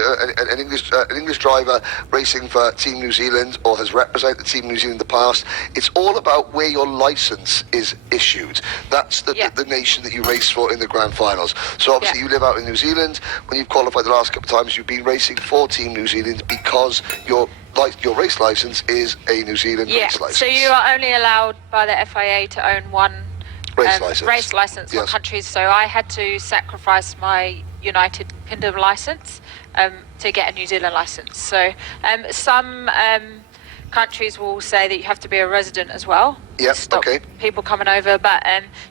an English driver racing for Team New Zealand or has represented Team New Zealand in the past, it's all about where your license is issued. That's the nation that you race for in the grand finals. So obviously you live out in New Zealand. When you've qualified the last couple of times, you've been racing for Team New Zealand because your race license is a New Zealand race license. So you are only allowed by the FIA to own one race license for countries. So I had to sacrifice my United Kingdom license to get a New Zealand license. So some countries will say that you have to be a resident as well to stop people coming over, but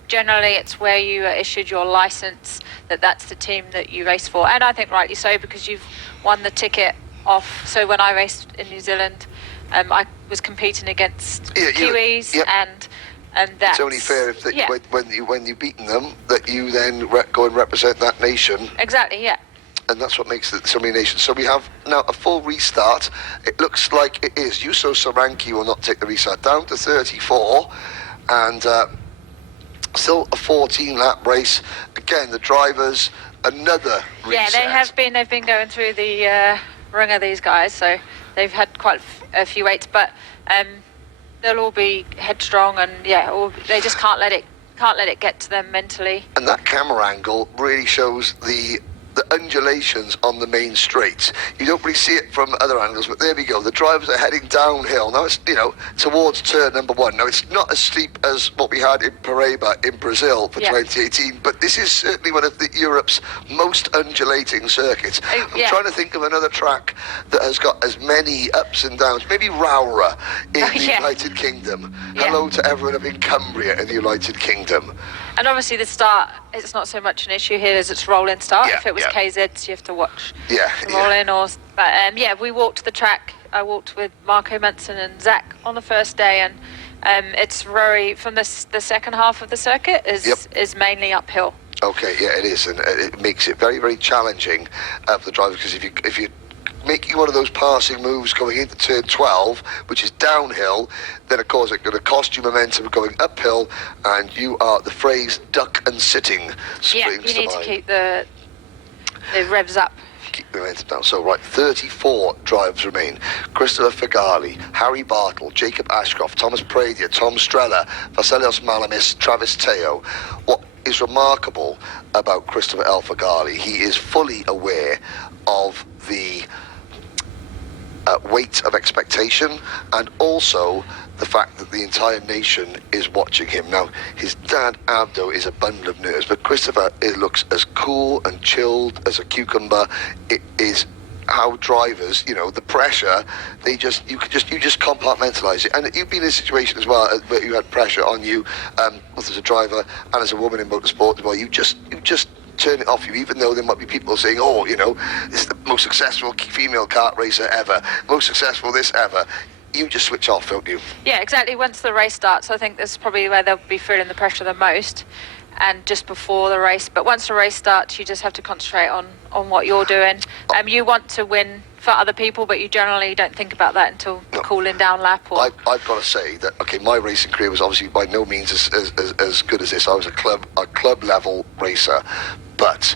generally it's where you are issued your license that's the team that you race for. And I think rightly so, because you've won the ticket off. So when I raced in New Zealand, I was competing against Kiwis, and that's... It's only fair if when you've beaten them, that you then go and represent that nation. Exactly, yeah. And that's what makes it so many nations. So we have now a full restart. It looks like it is. Yuso Soranki will not take the restart. Down to 34, and still a 14-lap race. Again, the drivers, another reset. Yeah, they've been going through the ringer, these guys. So they've had quite a few weights, but they'll all be headstrong, and they just can't let it get to them mentally. And that camera angle really shows the undulations on the main straight. You don't really see it from other angles, but there we go. The drivers are heading downhill. Now it's, towards turn number 1. Now it's not as steep as what we had in Paraiba in Brazil for 2018, but this is certainly one of Europe's most undulating circuits. I'm trying to think of another track that has got as many ups and downs. Maybe Raura in the United Kingdom. Hello to everyone up in Cumbria in the United Kingdom. And obviously the start, it's not so much an issue here as it's rolling start. If it was KZs, you have to watch the rolling. But we walked the track. I walked with Marco Munson and Zach on the first day, and it's very, from the second half of the circuit is mainly uphill. Okay, yeah, it is, and it makes it very, very challenging for the drivers, because if you making one of those passing moves going into turn 12, which is downhill, then of course it's going to cost you momentum going uphill, and you are, the phrase duck and sitting springs to mind. You need to keep the revs up. Keep the momentum down. So 34 drivers remain. Christopher Figali, Harry Bartle, Jacob Ashcroft, Thomas Pradia, Tom Strella, Vasilios Malamis, Travis Teoh. What is remarkable about Christopher El Figali, he is fully aware of the weight of expectation, and also the fact that the entire nation is watching him. Now, his dad, Abdo, is a bundle of nerves, but Christopher looks as cool and chilled as a cucumber. It is how drivers, the pressure, you just compartmentalize it. And you've been in a situation as well where you had pressure on you, both as a driver and as a woman in motorsport as well. You just turn it off you, even though there might be people saying, this is the most successful female kart racer ever, most successful this ever. You just switch off, don't you? Yeah, exactly. Once the race starts, I think that's probably where they'll be feeling the pressure the most, and just before the race. But once the race starts, you just have to concentrate on what you're doing. You want to win for other people, but you generally don't think about that until the cooling down lap. I've got to say that, my racing career was obviously by no means as good as this. I was a club level racer, but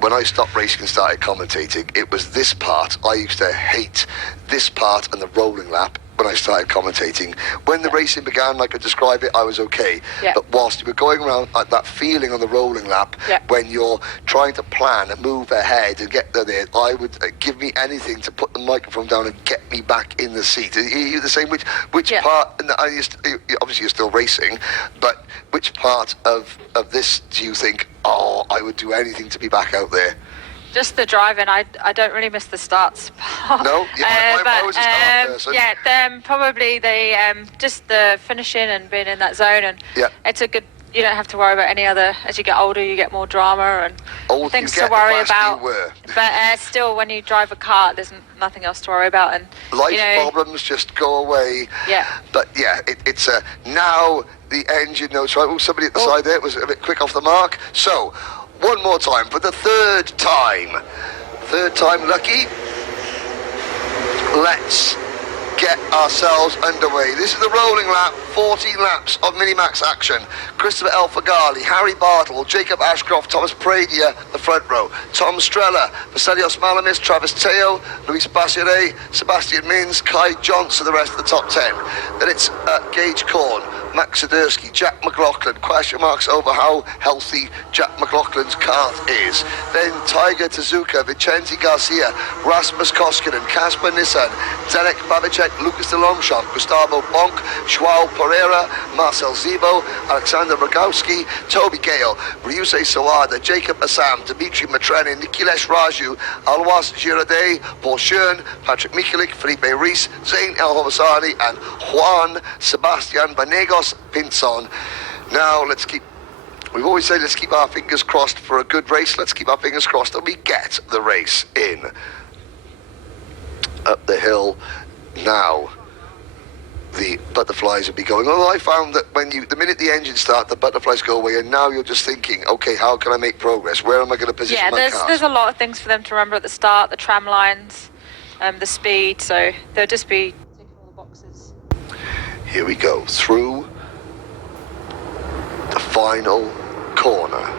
when I stopped racing and started commentating, it was this part. I used to hate this part and the rolling lap when I started commentating. When the racing began, like I describe it, I was okay. But whilst you were going around that feeling on the rolling lap, when you're trying to plan and move ahead and get there, I would give me anything to put the microphone down and get me back in the seat. Are you the same? Which part, and obviously you're still racing, but which part of this do you think, I would do anything to be back out there? Just the driving. I don't really miss the starts. No, I was a start person. Probably just the finishing and being in that zone, and it's a good. You don't have to worry about any other. As you get older, you get more drama and things to worry about. But still, when you drive a car, there's nothing else to worry about, and life problems just go away. But it's now the engine knows. Right, somebody at the side there was a bit quick off the mark. So. One more time for the third time. Third time lucky. Let's get ourselves underway. This is the rolling lap, 14 laps of mini-max action. Christopher Elfagali, Harry Bartle, Jacob Ashcroft, Thomas Pradia, the front row. Tom Strella, Vasilios Malamis, Travis Teoh, Luis Bassiret, Sebastian Mins, Kai Johnson, the rest of the top 10. Then it's Gage Korn, Max Sidursky, Jack McLaughlin, question marks over how healthy Jack McLaughlin's kart is. Then Tiger Tezuka, Vincenzi Garcia, Rasmus Koskinen, Kasper Nissan, Derek Babicek, Lucas de Longchamp, Gustavo Bonk, Joao Pereira, Marcel Zibo, Alexander Rogowski, Toby Gale, Ryusei Sawada, Jacob Assam, Dmitry Matrenin, Nikilesh Raju, Alwas Girardet, Paul Schön, Patrick Mikulik, Felipe Reis, Zain El Hovasani, and Juan Sebastian Banegos Pinson. Now we've always said let's keep our fingers crossed for a good race. Let's keep our fingers crossed that we get the race in. Up the hill now, the butterflies will be going. Although I found that the minute the engines start, the butterflies go away, and now you're just thinking, okay, how can I make progress? Where am I going to position my car? There's a lot of things for them to remember at the start, the tram lines, the speed, so they'll just be ticking all the boxes. Here we go, through the final corner.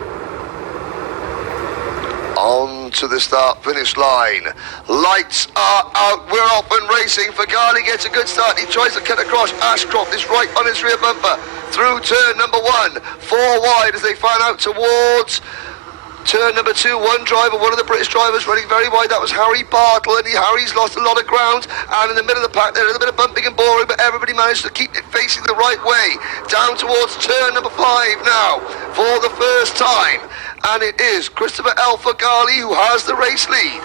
On to the start-finish line. Lights are out. We're off and racing. Fagali gets a good start. He tries to cut across. Ashcroft is right on his rear bumper. Through turn number 1. 4 wide as they fan out towards turn number 2. One of the British drivers running very wide. That was Harry Bartle, and Harry's lost a lot of ground. And in the middle of the pack, there's a little bit of bumping and boring, but everybody managed to keep it facing the right way. Down towards turn number 5 now for the first time. And it is Christopher Elfagali who has the race lead.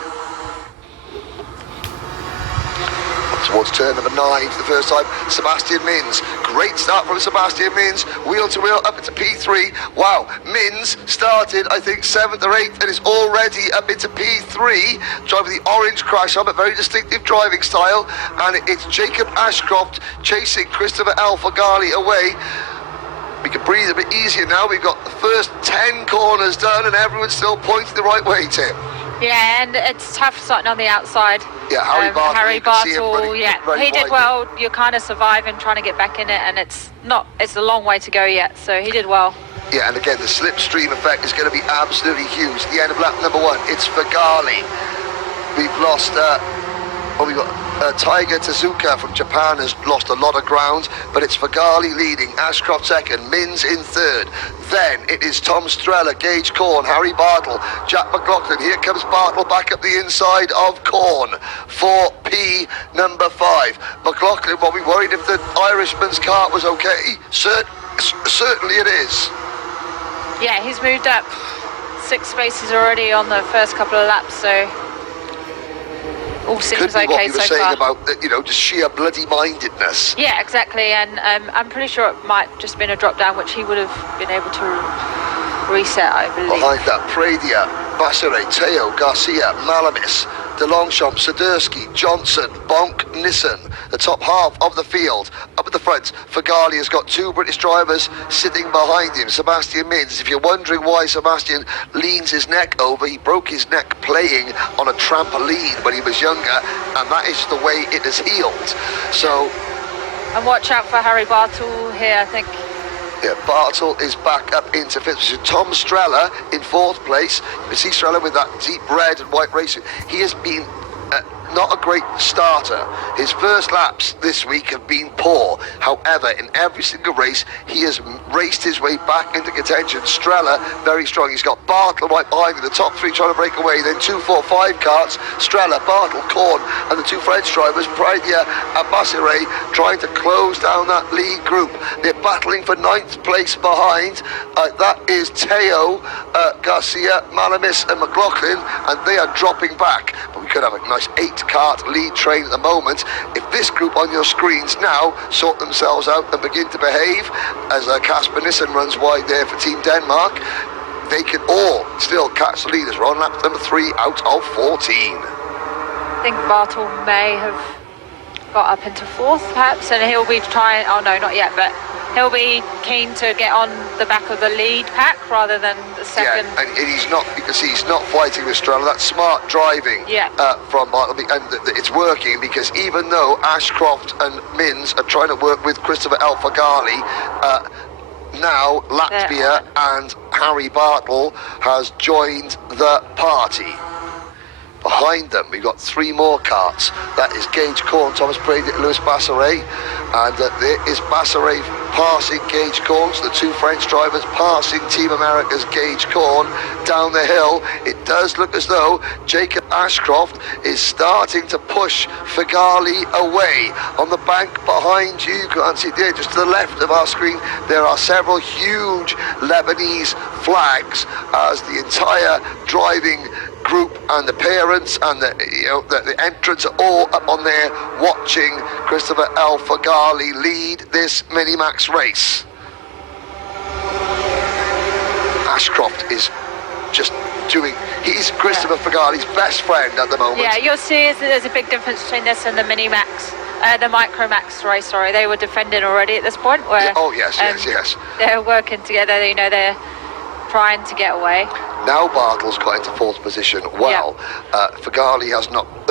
Towards turn number 9 for the first time, Sebastian Mins. Great start from Sebastian Mins, wheel to wheel up into P3. Wow, Mins started, I think, 7th or 8th and is already up into P3, driving the orange crash on, a very distinctive driving style. And it's Jacob Ashcroft chasing Christopher Elfagali away. We can breathe a bit easier now. We've got the first 10 corners done and everyone's still pointing the right way, Tim. Yeah, and it's tough starting on the outside. Yeah, Harry Bartle, he did well. You're kind of surviving, trying to get back in it, and it's a long way to go yet, so he did well. Yeah, and again, the slipstream effect is going to be absolutely huge. The end of lap number 1, it's Fagali. We've lost, we've got Tiger Tezuka from Japan has lost a lot of ground, but it's Fagali leading, Ashcroft second, Mins in third. Then it is Tom Strella, Gage Korn, Harry Bartle, Jack McLaughlin. Here comes Bartle back up the inside of Korn for P number 5. McLaughlin, well, we worried if the Irishman's car was okay. Certainly it is. Yeah, he's moved up 6 spaces already on the first couple of laps, so all seems okay so far. Could be what you were saying about, just sheer bloody mindedness. Yeah, exactly, and I'm pretty sure it might just been a drop down, which he would have been able to reset, I believe. Behind that, Pradia, Bassiret, Teoh, Garcia, Malamis, De Longchamp, Sidursky, Johnson, Bonk, Nissen, the top half of the field. Up at the front, Fagali has got 2 British drivers sitting behind him. Sebastian Mins, if you're wondering why Sebastian leans his neck over, he broke his neck playing on a trampoline when he was younger, and that is the way it has healed. So, and watch out for Harry Bartle here, I think. Yeah, Bartle is back up into 5th position. Tom Strella in 4th place. You can see Strella with that deep red and white racing. He has been not a great starter. His first laps this week have been poor. However, in every single race, he has raced his way back into contention. Strella, very strong. He's got Bartle right behind him, the top 3 trying to break away. Then 2, 4, 5 karts. Strella, Bartle, Korn, and the 2 French drivers, Pradia and Bassiret, trying to close down that lead group. They're battling for 9th place behind. That is Teoh, Garcia, Malamis, and McLaughlin, and they are dropping back. But we could have a nice 8-kart lead train at the moment. If this group on your screens now sort themselves out and begin to behave, as Kasper Nissen runs wide there for Team Denmark, they can all still catch the leaders. We're on lap number 3 out of 14. I think Bartle may have got up into fourth, perhaps, and he'll be trying. Oh no, not yet, but he'll be keen to get on the back of the lead pack rather than the second. Yeah, and he's not, you can see he's not fighting with Strella. That's smart driving from Bartleby, and it's working because even though Ashcroft and Mins are trying to work with Christopher Alfagali, now Latvia and Harry Bartle has joined the party. Behind them, we've got 3 more carts. That is Gage Corn, Thomas Brady, Louis Bassaret. And there is Bassaret passing Gage Corn. So the 2 French drivers passing Team America's Gage Corn down the hill. It does look as though Jacob Ashcroft is starting to push Fagali away. On the bank behind you, you can't see there, just to the left of our screen, there are several huge Lebanese flags as the entire driving group and the parents and the entrants are all up on there watching Christopher Alfagali lead this Minimax race. Ashcroft is just he's Christopher Fagali's best friend at the moment. Yeah, you'll see there's a big difference between this and the Minimax, the Micromax race, sorry. They were defending already at this point where yes. They're working together, they're trying to get away. Now Bartle's got into 4th position. Fagali has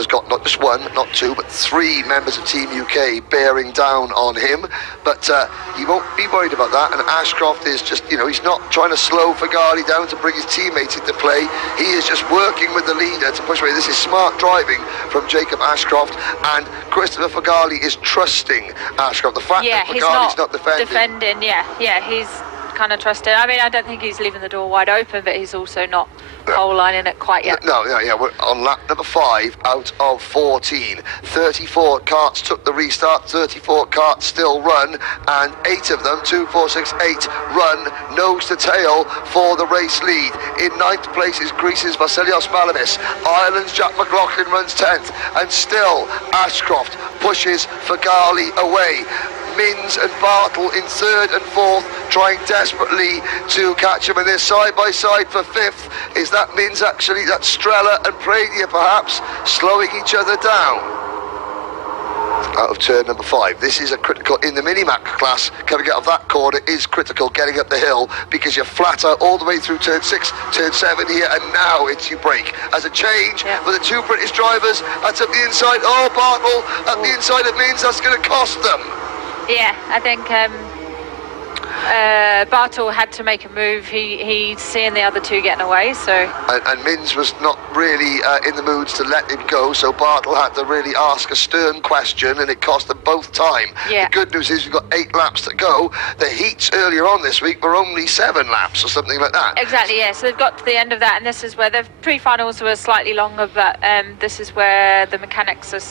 got not just 1, not 2, but 3 members of Team UK bearing down on him. But he won't be worried about that. And Ashcroft is just, he's not trying to slow Fagali down to bring his teammates into play. He is just working with the leader to push away. This is smart driving from Jacob Ashcroft. And Christopher Fagali is trusting Ashcroft. The fact that Fagali's not defending. He's kind of trusted. I mean, I don't think he's leaving the door wide open, but he's also not pole lining it quite yet. We're on lap number 5 out of 14. 34 karts took the restart, 34 karts still run, and 8 of them, 2, 4, 6, 8, run nose to tail for the race lead. In 9th place is Greece's Vasilios Malavis. Ireland's Jack McLaughlin runs 10th, and still Ashcroft pushes Fagali away. Mins and Bartle in 3rd and 4th, trying desperately to catch him, and they're side by side for 5th. Is that Mins actually? That's Strella and Pradia perhaps slowing each other down. Out of turn number 5. This is a critical in the Minimac class. Coming out of that corner is critical getting up the hill because you're flatter all the way through turn 6, turn 7 here, and now it's your break. As a change for the 2 British drivers, that's up the inside. Oh, Bartle up the inside of Mins. That's going to cost them. Yeah, I think Bartle had to make a move. He's seeing the other 2 getting away, so... And Mins was not really in the moods to let him go, so Bartle had to really ask a stern question, and it cost them both time. Yeah. The good news is we've got 8 laps to go. The heats earlier on this week were only 7 laps or something like that. Exactly, yeah, so they've got to the end of that, and this is where the pre-finals were slightly longer, but this is where the mechanics are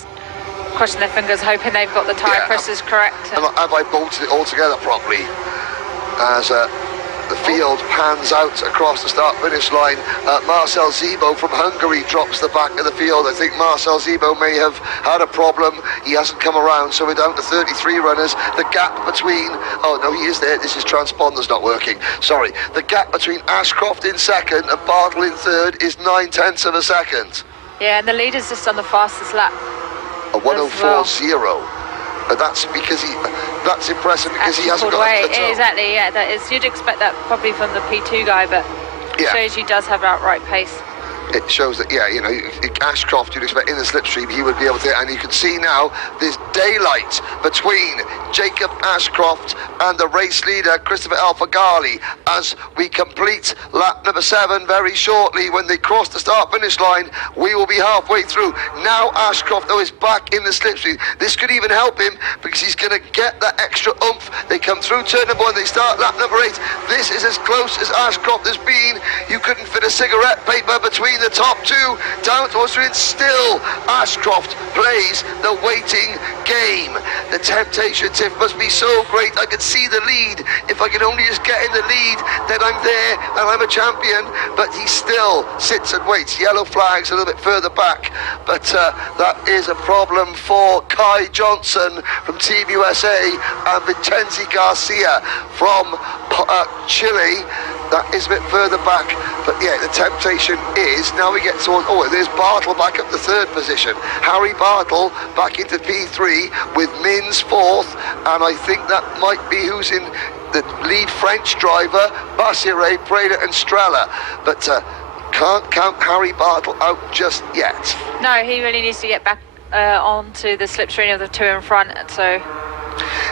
crossing their fingers, hoping they've got the tyre presses correct. And have I bolted it all together properly? As the field pans out across the start-finish line, Marcel Zebo from Hungary drops the back of the field. I think Marcel Zebo may have had a problem. He hasn't come around, so we're down to 33 runners. The gap between... Oh, no, he is there. This is transponder's not working. Sorry. The gap between Ashcroft in 2nd and Bartle in 3rd is 9/10 of a second. Yeah, and the leader's just on the fastest lap. A 1:04.0. But that's because that's impressive because he hasn't got a toe. Exactly, yeah, that is. You'd expect that probably from the P2 guy, but it shows he does have outright pace. It shows that, Ashcroft, you'd expect in the slipstream, he would be able to, and you can see now there's daylight between Jacob Ashcroft and the race leader, Christopher Alfagali, as we complete lap number 7 very shortly. When they cross the start-finish line, we will be halfway through. Now Ashcroft, though, is back in the slipstream. This could even help him because he's going to get that extra oomph. They come through turn number 1, they start lap number 8. This is as close as Ashcroft has been. You couldn't fit a cigarette paper between the top 2 down towards the end. Still Ashcroft plays the waiting game. The temptation, Tiff, must be so great. I can see the lead. If I can only just get in the lead, then I'm there and I'm a champion. But he still sits and waits. Yellow flags a little bit further back, but that is a problem for Kai Johnson from Team USA and Vincenzi Garcia from Chile. That is a bit further back, but yeah, the temptation is, now we get towards, there's Bartle back up the third position. Harry Bartle back into P3 with Mins fourth, and I think that might be who's in the lead French driver, Bassire, Preda and Strella, but can't count Harry Bartle out just yet. No, he really needs to get back onto the slipstream of the two in front, so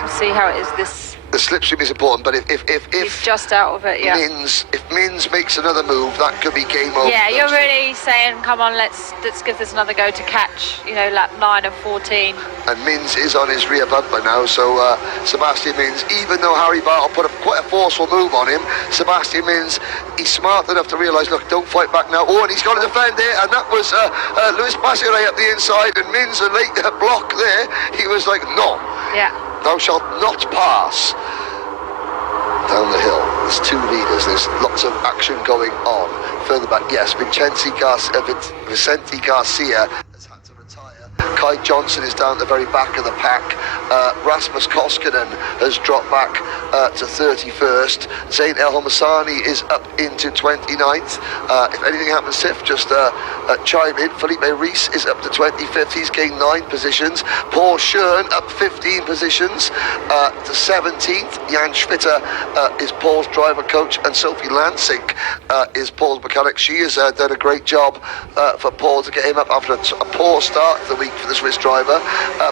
we'll see how it is this. The slipstream is important, but if he's just out of it, yeah. If Mins makes another move, that could be game over. Yeah, you're really saying, come on, let's give this another go to catch, lap 9 of 14. And Mins is on his rear bumper now, so Sebastian Mins, even though Harry Bartle put quite a forceful move on him, Sebastian Mins, he's smart enough to realise, look, don't fight back now. And he's got to defend it, and that was Luis Bassire up the inside, and Mins a late block there. He was like, no. Yeah. Thou shalt not pass. Down the hill, there's two leaders, there's lots of action going on. Further back, yes, Vicente Garcia has had to retire. Kai Johnson is down at the very back of the pack. Rasmus Koskinen has dropped back to 31st. Zayn El Homassani is up into 29th. If anything happens, Sif, just chime in. Felipe Reis is up to 25th. He's gained 9 positions. Paul Schurn up 15 positions to 17th. Jan Schwitter is Paul's driver coach, and Sophie Lansing is Paul's mechanic. She has done a great job for Paul to get him up after a poor start to the week for the Swiss driver.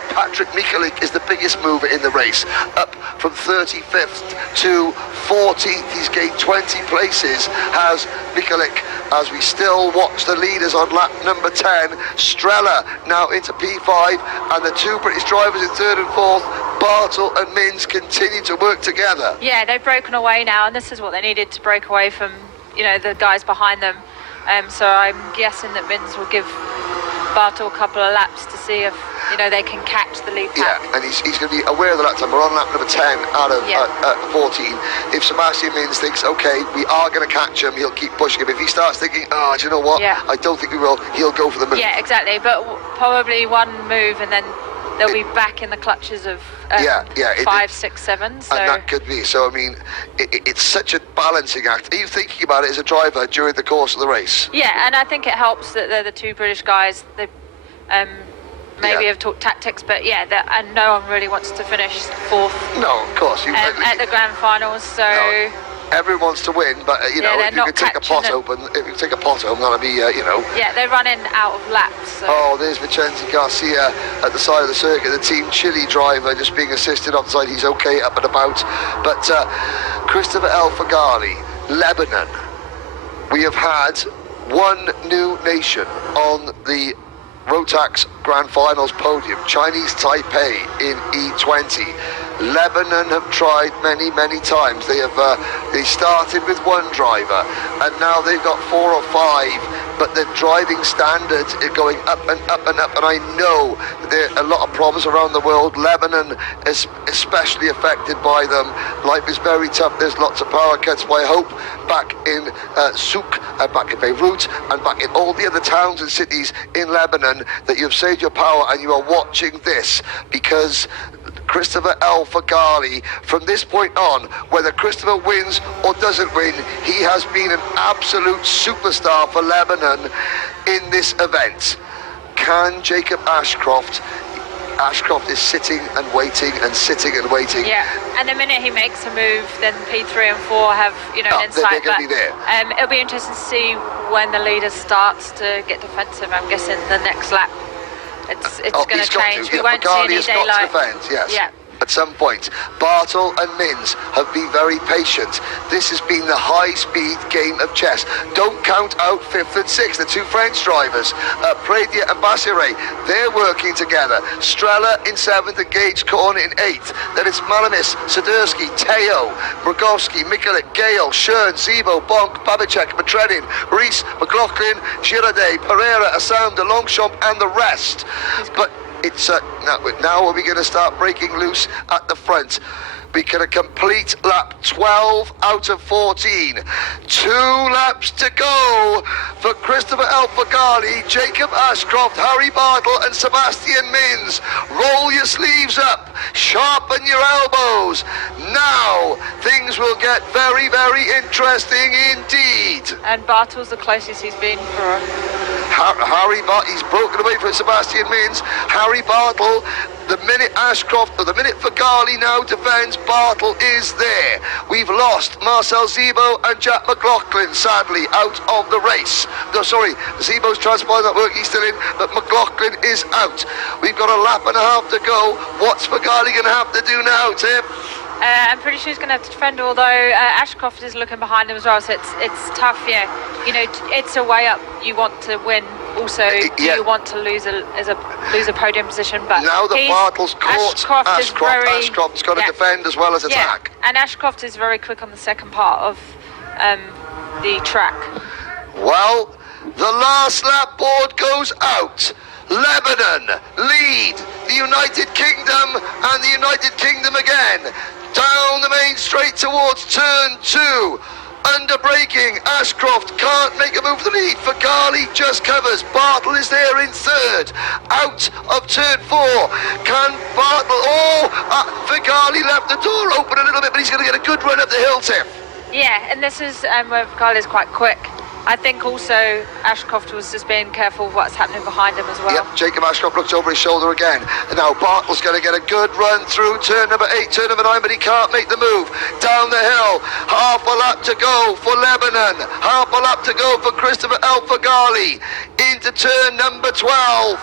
Patrick Michalik is the biggest mover in the race, up from 35th to 14th. He's gained 20 places, has Michalik, as we still watch the leaders on lap number 10. Strella now into P5, and the two British drivers in 3rd and 4th, Bartle and Mins, continue to work together. Yeah, they've broken away now, and this is what they needed to break away from, the guys behind them. So I'm guessing that Mins will give Bartle a couple of laps to see if they can catch the lead pack. Yeah, and he's going to be aware of the lap time. We're on lap number 10 out of 14. If Sebastian Mins thinks, okay, we are going to catch him, he'll keep pushing him. If he starts thinking, do you know what? Yeah. I don't think we will, he'll go for the move. Yeah, exactly. But probably one move, and then they'll be back in the clutches of 5, 6, 7. So. And that could be. So, I mean, it's such a balancing act. Are you thinking about it as a driver during the course of the race? Yeah, and I think it helps that they're the two British guys. They maybe have talked tactics, but and no one really wants to finish 4th. No, of course. At the grand finals, so. No. Everyone wants to win, but if you could take a pot open, that'll be, Yeah, they're running out of laps. So. Oh, there's Vicente Garcia at the side of the circuit, the Team Chile driver, just being assisted on the side. He's okay up and about. But Christopher El Faghali, Lebanon. We have had one new nation on the Rotax Grand Finals podium, Chinese Taipei in E20. Lebanon have tried many, many times. They started with one driver, and now they've got 4 or 5, but the driving standards are going up and up and up, and I know there are a lot of problems around the world. Lebanon is especially affected by them. Life is very tough. There's lots of power cuts. So I hope back in Souk, and back in Beirut, and back in all the other towns and cities in Lebanon that you've saved your power and you are watching this, because Christopher El Faghali, from this point on, whether Christopher wins or doesn't win, he has been an absolute superstar for Lebanon in this event. Can Jacob Ashcroft is sitting and waiting and sitting and waiting. Yeah, and the minute he makes a move, then P3 and 4 have, an insight. They're going to be there. It'll be interesting to see when the leader starts to get defensive. I'm guessing the next lap. It's going to change. We won't see any daylight. Got to defend, yes. Yeah. At some point, Bartle and Mins have been very patient. This has been the high-speed game of chess. Don't count out 5th and 6th, the two French drivers, Preda and Bassire. They're working together. Strella in 7th and Gage Corner in 8th. Then it's Malamis, Sadursky, Teoh, Rogowski, Michalik, Gale, Schurn, Zibo, Bonk, Babicek, Matrenin, Rees, McLaughlin, Girardet, Pereira, Assam, de Longchamp, and the rest. But it's now are we going to start breaking loose at the front? We can complete lap 12 out of 14. 2 laps to go for Christopher Algarve, Jacob Ashcroft, Harry Bartle and Sebastian Mins. Roll your sleeves up, sharpen your elbows. Now things will get very, very interesting indeed. And Bartle's the closest he's been for Harry Bartle, he's broken away from Sebastian Mins. Harry Bartle, the minute Ashcroft, or the minute Fagali now defends, Bartle is there. We've lost Marcel Zebo and Jack McLaughlin, sadly, out of the race. No, sorry, Zebo's transponder not working, he's still in, but McLaughlin is out. We've got a lap and a half to go. What's Fagali going to have to do now, Tim? I'm pretty sure he's going to have to defend, although Ashcroft is looking behind him as well, so it's tough, yeah. You know, it's a way up. You want to win. Also, do you want to lose a podium position? But now that Bartle's caught, Ashcroft's got to defend as well as attack. And Ashcroft is very quick on the second part of the track. Well, the last lap board goes out. Lebanon lead the United Kingdom and the United Kingdom again. Down the main straight towards turn 2. Under braking, Ashcroft can't make a move for the lead. Fagali just covers. Bartle is there in third. Out of turn 4. Can Bartle... Fagali left the door open a little bit, but he's going to get a good run up the hill, Tim. Yeah, and this is where Fagali is quite quick. I think also Ashcroft was just being careful of what's happening behind him as well. Yep, Jacob Ashcroft looks over his shoulder again. And now Bartle's going to get a good run through turn number 8, turn number 9, but he can't make the move. Down the hill, half a lap to go for Lebanon. Half a lap to go for Christopher Algarve. Into turn number 12.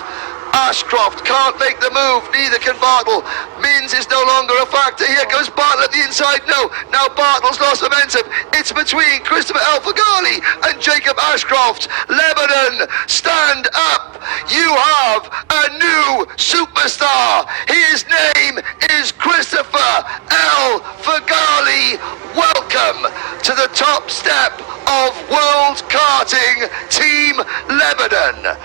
Ashcroft can't make the move, neither can Bartle. Mins is no longer a factor. Here goes Bartle at the inside. No, now Bartle's lost momentum. It's between Christopher Algarve and Jacob Ashcroft. Lebanon, stand up. You have a new superstar. His name is Christopher Algarve. Welcome to the top step of World Karting Team Lebanon.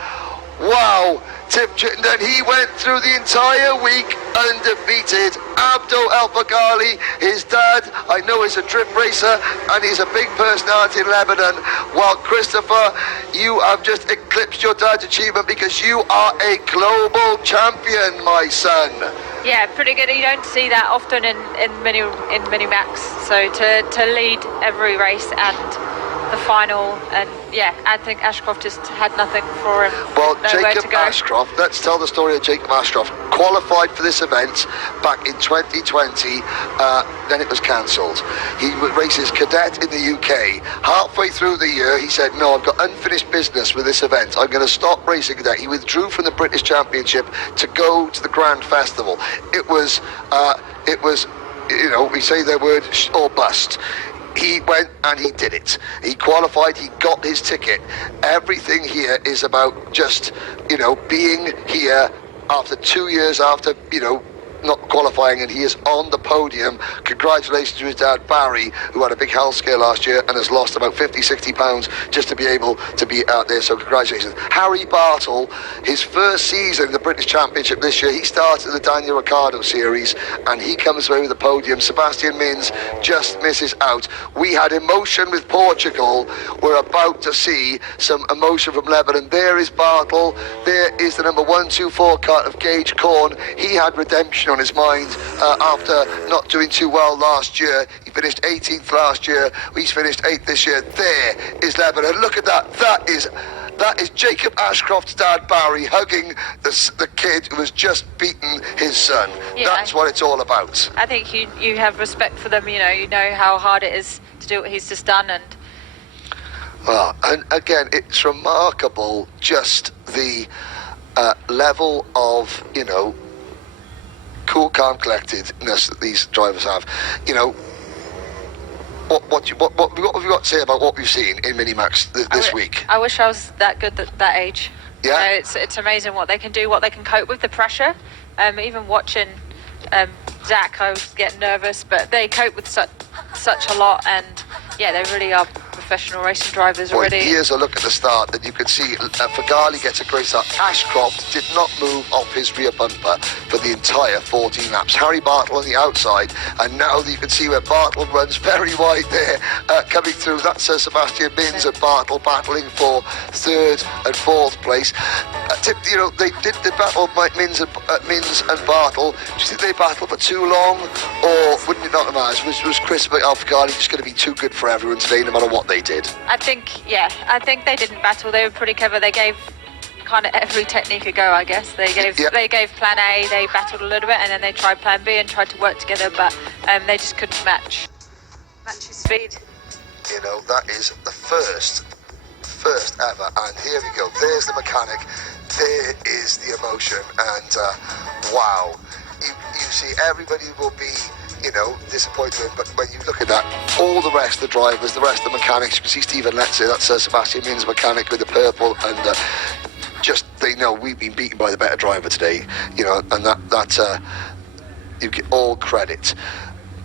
Wow. Tim Chittenden, he went through the entire week undefeated. Abdo Algarve, his dad, I know, is a drift racer and he's a big personality in Lebanon. While Christopher, you have just eclipsed your dad's achievement because you are a global champion, my son. Yeah, pretty good. You don't see that often in mini max. So to lead every race and the final, and yeah, I think Ashcroft just had nothing for him. Well, Jacob Ashcroft, let's tell the story of Jacob Ashcroft. Qualified for this event back in 2020, then it was cancelled. He races cadet in the UK. Halfway through the year, he said, no, I've got unfinished business with this event. I'm going to stop racing cadet. He withdrew from the British Championship to go to the Grand Festival. It was, you know, we say the word or bust. He went and he did it. He qualified, he got his ticket. Everything here is about just, you know, being here after 2 years after, you know, not qualifying, and he is on the podium. Congratulations to his dad Barry, who had a big health scare last year and has lost about 50-60 pounds just to be able to be out there, so congratulations. Harry Bartle, his first season in the British Championship this year, he started the Daniel Ricciardo series and he comes away with the podium. Sebastian Mins just misses out. We had emotion with Portugal. We're about to see some emotion from Lebanon. There is Bartle, there is the number 124 cut of Gage Corn. He had redemption on his mind after not doing too well last year. He finished 18th last year. He's finished 8th this year. There is Lebanon. Look at that. That is Jacob Ashcroft's dad Barry hugging the kid who has just beaten his son. Yeah, that's what it's all about. I think you have respect for them. You know how hard it is to do what he's just done, and well, and again, it's remarkable just the level of, you know, cool, calm, collectedness that these drivers have. You know, what have you got to say about what we've seen in Minimax this week? I wish I was that good at that age. Yeah, you know, it's amazing what they can do, what they can cope with, the pressure. Even watching Zach, I was getting nervous, but they cope with such a lot, and yeah, they really are professional racing drivers already. Here's a look at the start, and you can see Fagali gets a great start. Ashcroft did not move off his rear bumper for the entire 14 laps. Harry Bartle on the outside, and now you can see where Bartle runs very wide there, coming through. That's Sebastian Mins and Bartle battling for third and fourth place. You know, they did the battle, Mins and Bartle. Do you think they battled for too long, or wouldn't it not have mattered? Was Chris Fagali just going to be too good for everyone today, no matter what they did? I think they didn't battle. They were pretty clever. They gave kind of every technique a go, I guess. They gave plan A, they battled a little bit, and then they tried plan B and tried to work together, but they just couldn't match his speed. You know, that is the first ever, and here we go. There's the mechanic, there is the emotion, and wow, you see everybody will be, you know, disappointed, but when you look at that, all the rest of the drivers, the rest of the mechanics, you can see Stephen Letze, that's Sebastian Mins' mechanic with the purple, and just, they know we've been beaten by the better driver today, you know, and that you get all credit.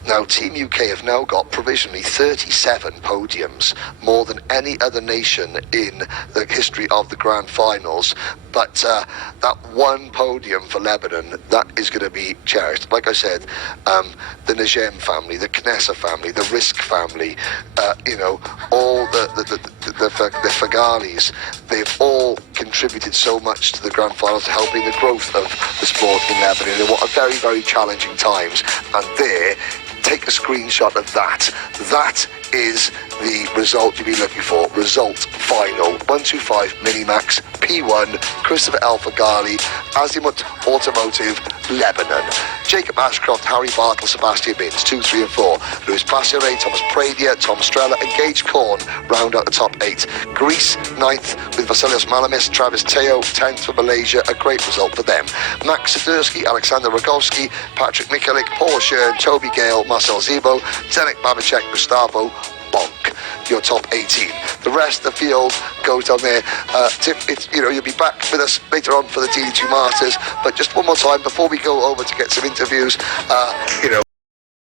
Now, Team UK have now got provisionally 37 podiums, more than any other nation in the history of the Grand Finals. But that one podium for Lebanon, that is going to be cherished. Like I said, the Najem family, the Knessa family, the Risk family, you know, all the Fagalis, they've all contributed so much to the Grand Finals, helping the growth of the sport in Lebanon in what are very, very challenging times. And there, take a screenshot of that. That is the result you'll be looking for. Result final 125 Minimax P1 Christopher El Fagali, Azimut Automotive, Lebanon. Jacob Ashcroft, Harry Bartle, Sebastian Mins 2, 3 and 4. Luis Passione, Thomas Pradia, Tom Strella and Gage Korn round out the top 8. Greece 9th with Vasilios Malamis, Travis Teoh 10th for Malaysia, a great result for them. Max Sidursky, Alexander Rogowski, Patrick Mikulik, Paul Shern, Toby Gale, Marcel Zebo, Zdenek Babicek, Gustavo Bonk, your top 18. The rest of the field goes down there. You know, you'll be back with us later on for the TD2 Masters, but just one more time before we go over to get some interviews, you know,